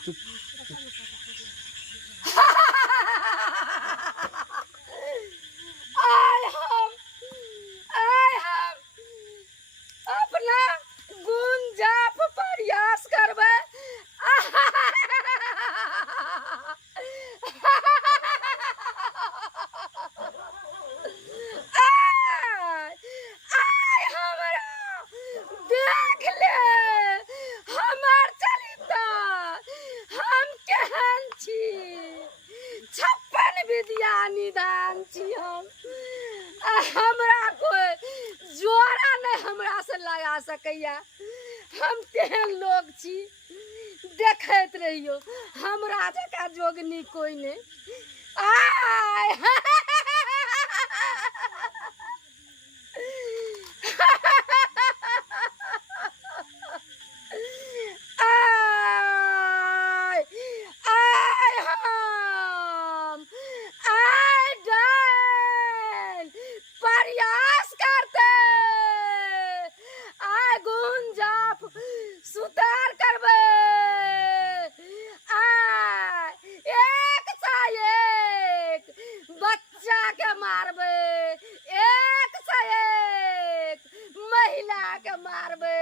आय हम अपना गुंजाप प्रयास करबै। देख ले हमर चरित्र हम केहन छी, 56 विद्या निदान छी हम। हमरा कोई जोड़ा नहीं हमरा से लगा सकैया। हम तेहन लोग छी, देखैत रहियो हमरा जका जोगनी कोई नहीं। आय प्रयास करते आय गुंजाप सुधार करबे। आय एक सा एक बच्चा के मारबे, एक सा एक महिला के मारबे।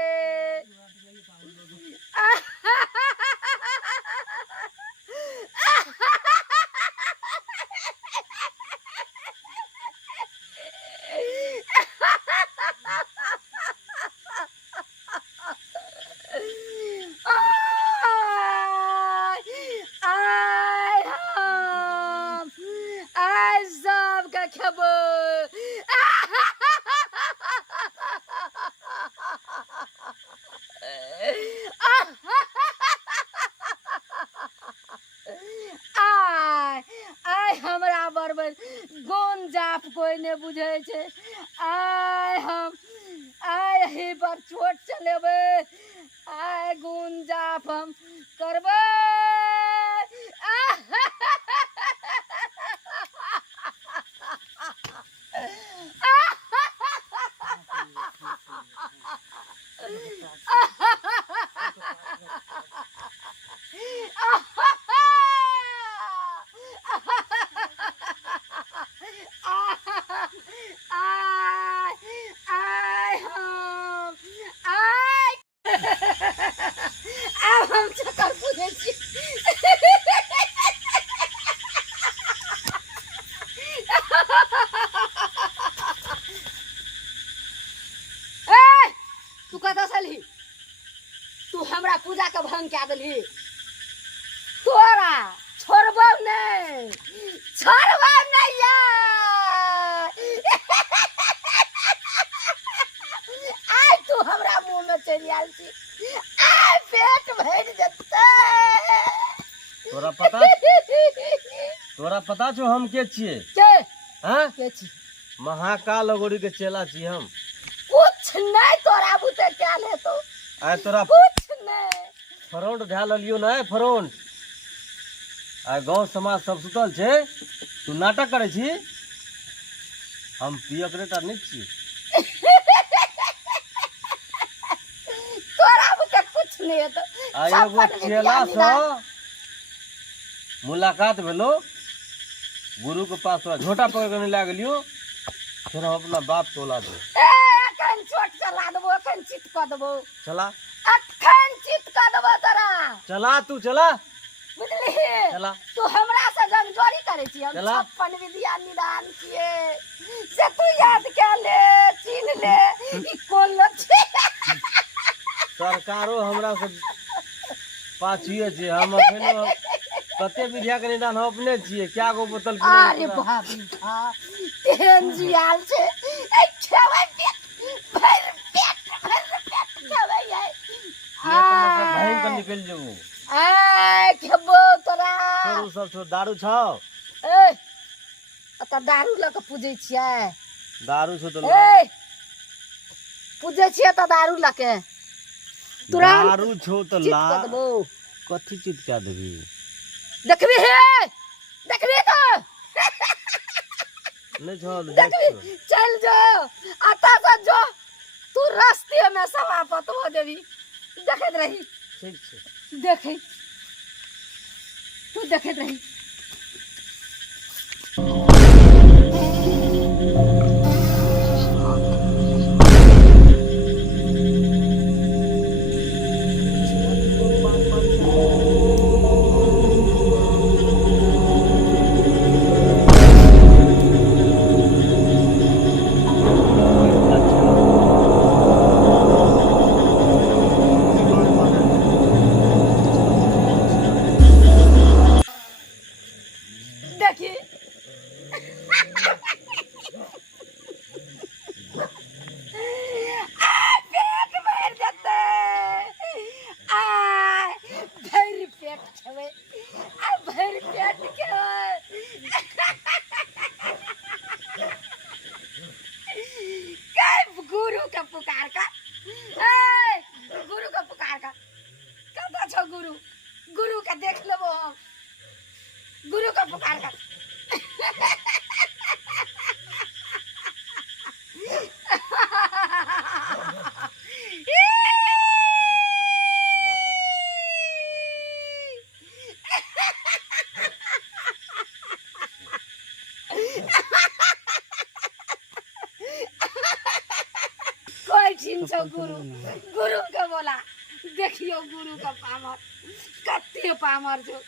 हमरा बरबर गुंजाप कोई ने बुझे छे। आय हम आय ही पर चोट चलेबे। आय गुंजाप हम करबे। हम चक्कर पूछे छी। तू कतऽ सलही? तू हमरा पूजा के भंग क्या देलही। तोरा छोड़बौ नहीं, छोड़बौ नहीं यार। आय तू हमरा मुंह में चली आयल छी। आय पेट भर जते। तोरा पता छो हम के छिए? के? हां के छी? महाकाल अगोरी के चेला छी हम। कुछ नहीं तोरा बुते क्या ले तो। आय तोरा कुछ नहीं। फ्रंट ध्या लियो ना फ्रंट। आय गांव समाज सब सुतल छे, तू नाटक करे छी। हम पियकरेटा नहीं छी। तोरा बुते कुछ नहीं है तो। आय एगो चेला से मुलाकात भेलो, गुरु के पास तोरा झोटा पकड़ के नहीं ला गेलियो, फिर हम अपना बाप को ला दो। एखन चोट चला देबो, एखन चित क देबो। चला एखन चित क देबो तोरा। चला तू चला। बुझली? चला। तू हमरा से गंजोरी करे छी। हम 56 विद्या निदान छिए। से तू याद के ले, चिन्ह ले ई कोन लोग छी। सरकारो हमरा से पाछिए छे। हम अखनो कते विद्या के निदान हम अपने छिए। क्या गो बोतल पी। अरे बाप रे बाप, तेहन जियाल छे। ए खेबै पेट भर खेबै है। भाई का निकल जेबो। आ खेबो तोरा। तोरू सब छो दारू छौ। ए अत दारू ल के पूजे छियै। दारू छो तो ए पूजे छियै त दारू ल के। तुरंत दारू छो तो ला। कथि चित क्या देबी? देखबी हे, देखबी तो नहीं छो देखबी। चल जो आता से जो तू रास्ते में समाप्त हो देबी। देखत रही। ठीक छे देखे तू देखत रही। देखी पेट भर जाते आ भर पेट छवे आ भर पेट के काय गुरु का पुकार का ए गुरु का पुकार का कदा छो गुरु गुरु का देख लेबो हम गुरु का पुकार का कोई छीन छो गुरु गुरु का बोला देखियो गुरु का पामर कत्ते पामर जो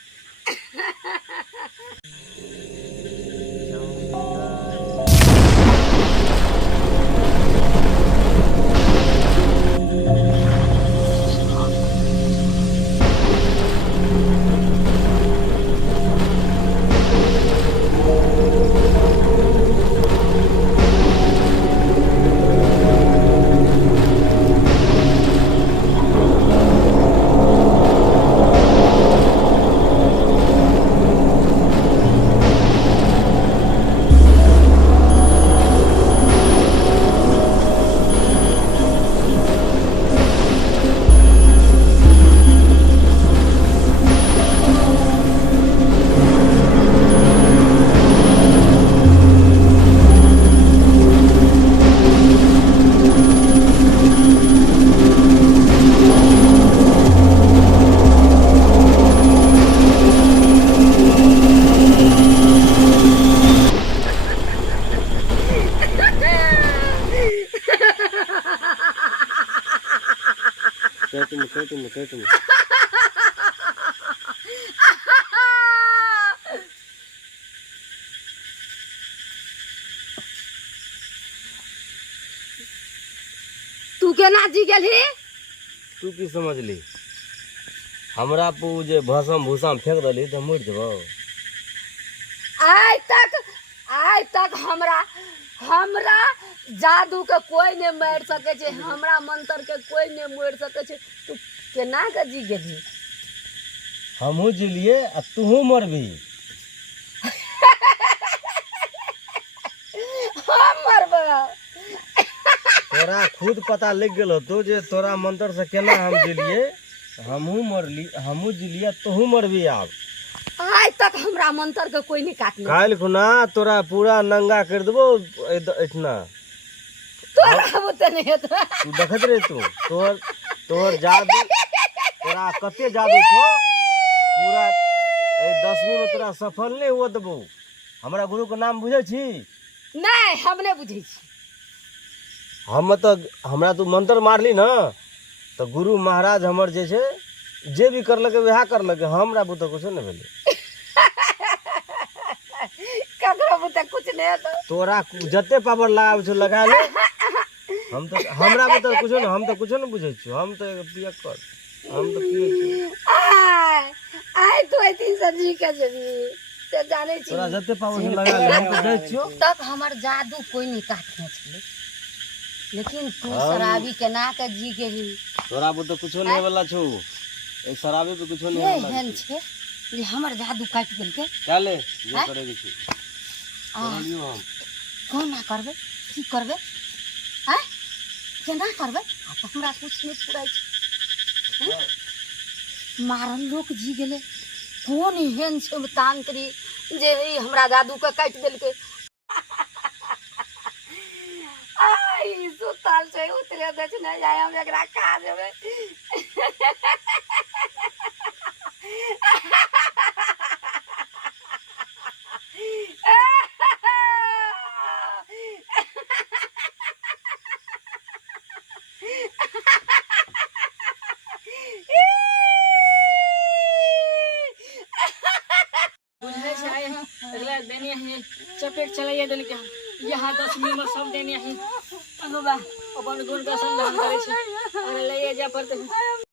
तुम तू केना जी गेली तू की समझ ली हमरा पू जे भसम भूसा में फेंक दली तो मर जबो आज तक हमरा जादू के कोई नहीं मार सके छे हमरा मंत्र के कोई नहीं मार सके छे तू केना के जी गेली हमहू जिलिए आ तूहू मरबी हम मरबो तोरा खुद पता लग गेल तो जे तोरा मंत्र से केना हम जिलिए हमहू मरली हमहू जिलिए तूहू मरबी अब आज तक हमरा मंत्र के कोई नहीं काटने काल खुना तोरा पूरा नंगा कर देबो इतना तोरा बुते नहीं तो तू देखत रे तू तोर जादू तोरा कते जादू छो पूरा 10वीं में तोरा सफल नहीं हुआ देबो हमरा गुरु के नाम बुझे छी नहीं हम नहीं बुझे छी हम तो हमरा तू मंत्र मारली ना तो गुरु महाराज हमर जे छे जे भी करलके वह करलके हमरा बुते कुछ नहीं भेले ककरो बुते कुछ नहीं तो तोरा जते पावर लगाव छो लगा ले हम तो हमरा बुते कुछ नहीं हम तो कुछ नहीं बुझे छी हम तो पिया कर हम तो पिए छी आय तो इतनी सब्जी के जबी ते जाने छी तोरा जते पावर लगा ले हम तो दे छियो तक हमर जादू कोई नहीं काटने छले लेकिन तू शराबी के ना के जी गेली तोरा बुते कुछ नहीं वाला छो ए शराबी पे कुछ नहीं वाला हेन छे जे हमर जादू काट गेल के चले जे करे के छी लियो हम कोना करबे की करबे हैं केना करबे आ तो हमरा कुछ नहीं पुराई छे मारन लोग जी गेले कोन हेन छे तांत्री जे ई हमरा जादू के काट देल के आई सुताल छे उतरे दे छ नहीं आय हम एकरा खा देबे देने हैं चपेट चलाइए देने के हम यहाँ 10 मिनट में सब देने हैं अगो बा अपन गुण का संधान करे छे और ले जा पड़ते